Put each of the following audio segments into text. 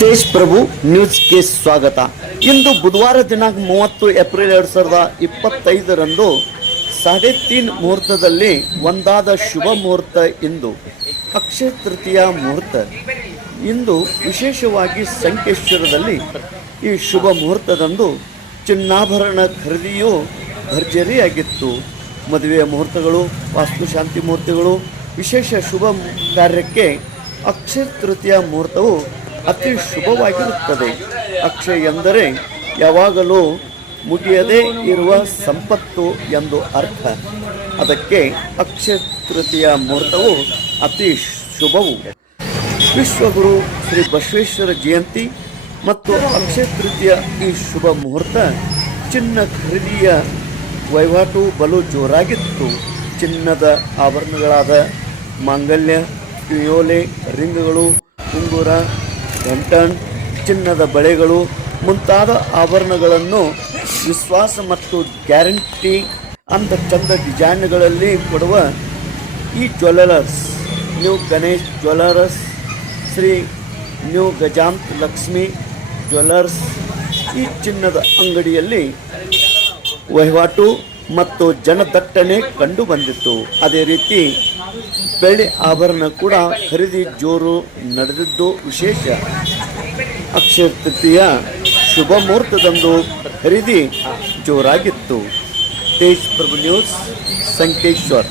ತೇಜ್ ಪ್ರಭು ನ್ಯೂಸ್ಗೆ ಸ್ವಾಗತ. ಇಂದು ಬುಧವಾರ ದಿನಾಂಕ ಮೂವತ್ತು ಏಪ್ರಿಲ್ ಎರಡು ಸಾವಿರದ ಇಪ್ಪತ್ತೈದರಂದು ಸಾಡೆ ತೀನ್ ಮುಹೂರ್ತದಲ್ಲಿ ಒಂದಾದ ಶುಭ ಮುಹೂರ್ತ ಇಂದು, ಅಕ್ಷಯ ತೃತೀಯ ಮುಹೂರ್ತ. ಇಂದು ವಿಶೇಷವಾಗಿ ಸಂಕೇಶ್ವರದಲ್ಲಿ ಈ ಶುಭ ಮುಹೂರ್ತದಂದು ಚಿನ್ನಾಭರಣ ಖರೀದಿಯು ಭರ್ಜರಿಯಾಗಿತ್ತು. ಮದುವೆಯ ಮುಹೂರ್ತಗಳು, ವಾಸ್ತುಶಾಂತಿ ಮುಹೂರ್ತಗಳು, ವಿಶೇಷ ಶುಭ ಕಾರ್ಯಕ್ಕೆ ಅಕ್ಷಯ ತೃತೀಯ ಮುಹೂರ್ತವು ಅತಿ ಶುಭವಾಗಿರುತ್ತದೆ. ಅಕ್ಷಯ ಎಂದರೆ ಯಾವಾಗಲೂ ಮುಗಿಯದೇ ಇರುವ ಸಂಪತ್ತು ಎಂದು ಅರ್ಥ. ಅದಕ್ಕೆ ಅಕ್ಷಯ ತೃತೀಯ ಮುಹೂರ್ತವು ಅತಿ ಶುಭವು. ವಿಶ್ವಗುರು ಶ್ರೀ ಬಸವೇಶ್ವರ ಜಯಂತಿ ಮತ್ತು ಅಕ್ಷಯ ತೃತೀಯ ಈ ಶುಭ ಮುಹೂರ್ತ ಚಿನ್ನ ಖರೀದಿಯ ವಹಿವಾಟು ಬಲು ಜೋರಾಗಿತ್ತು. ಚಿನ್ನದ ಆಭರಣಗಳಾದ ಮಾಂಗಲ್ಯ, ಪಿಯೋಲೆ, ರಿಂಗ್ಗಳು, ಉಂಗುರ ಗಂಟನ್ ಚಿನ್ನದ ಬಳೆಗಳು ಮುಂತಾದ ಆಭರಣಗಳನ್ನು ವಿಶ್ವಾಸ ಮತ್ತು ಗ್ಯಾರಂಟಿ ಅಂತ ಚಂದ ಡಿಸೈನ್ಗಳಲ್ಲಿ ಕೊಡುವ ಈ jewellers, new Ganesh jewellers, Shri new Gajanth Lakshmi jewellers ಈ ಚಿನ್ನದ ಅಂಗಡಿಯಲ್ಲಿ ವಹಿವಾಟು ಮತ್ತು ಜನದಟ್ಟಣೆ ಕಂಡು ಬಂದಿತ್ತು. ಅದೇ ರೀತಿ ಬೆಳ್ಳಿ ಆಭರಣ ಕೂಡ ಖರೀದಿ ಜೋರು ನಡೆದಿದ್ದು ವಿಶೇಷ. ಅಕ್ಷಯ ತೃತೀಯ ಶುಭ ಮುಹೂರ್ತದಂದು ಖರೀದಿ ಜೋರಾಗಿತ್ತು. ತೇಜ್ ಪ್ರಭು ನ್ಯೂಸ್, ಸಂಕೇಶ್ವರ್.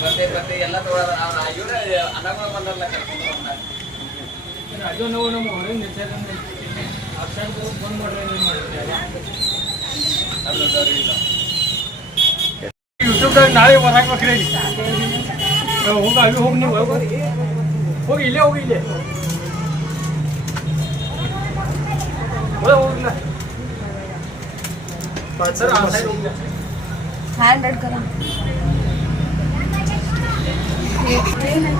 ಮತ್ತೆ ಮತ್ತೆ ಎಲ್ಲ ಇವ್ರ ಅನಾಮ ಬಂದಲ್ಲ ಅದು ನಾವು ನಮ್ಮ ಹೊರಗೆ ನಿರ್ಧಾರ ಅಕ್ಷರ ಬಂದ್ ಮಾಡ್ರಿ ನೀವು ಮಾಡಿದ್ರೆ ಯೂಟ್ಯೂಬ್ದಾಗ ನಾಳೆ ಬರಾಕ್ಬೇಕ್ರಿ ಹೋಗ ಅಲ್ಲಿ ಹೋಗಿ ನೀವು ಹೋಗಿ ಇಲ್ಲೇ ಹೋಗಿ ಇಲ್ಲೇ सर हंड्रेड करा। ये ट्रेन है।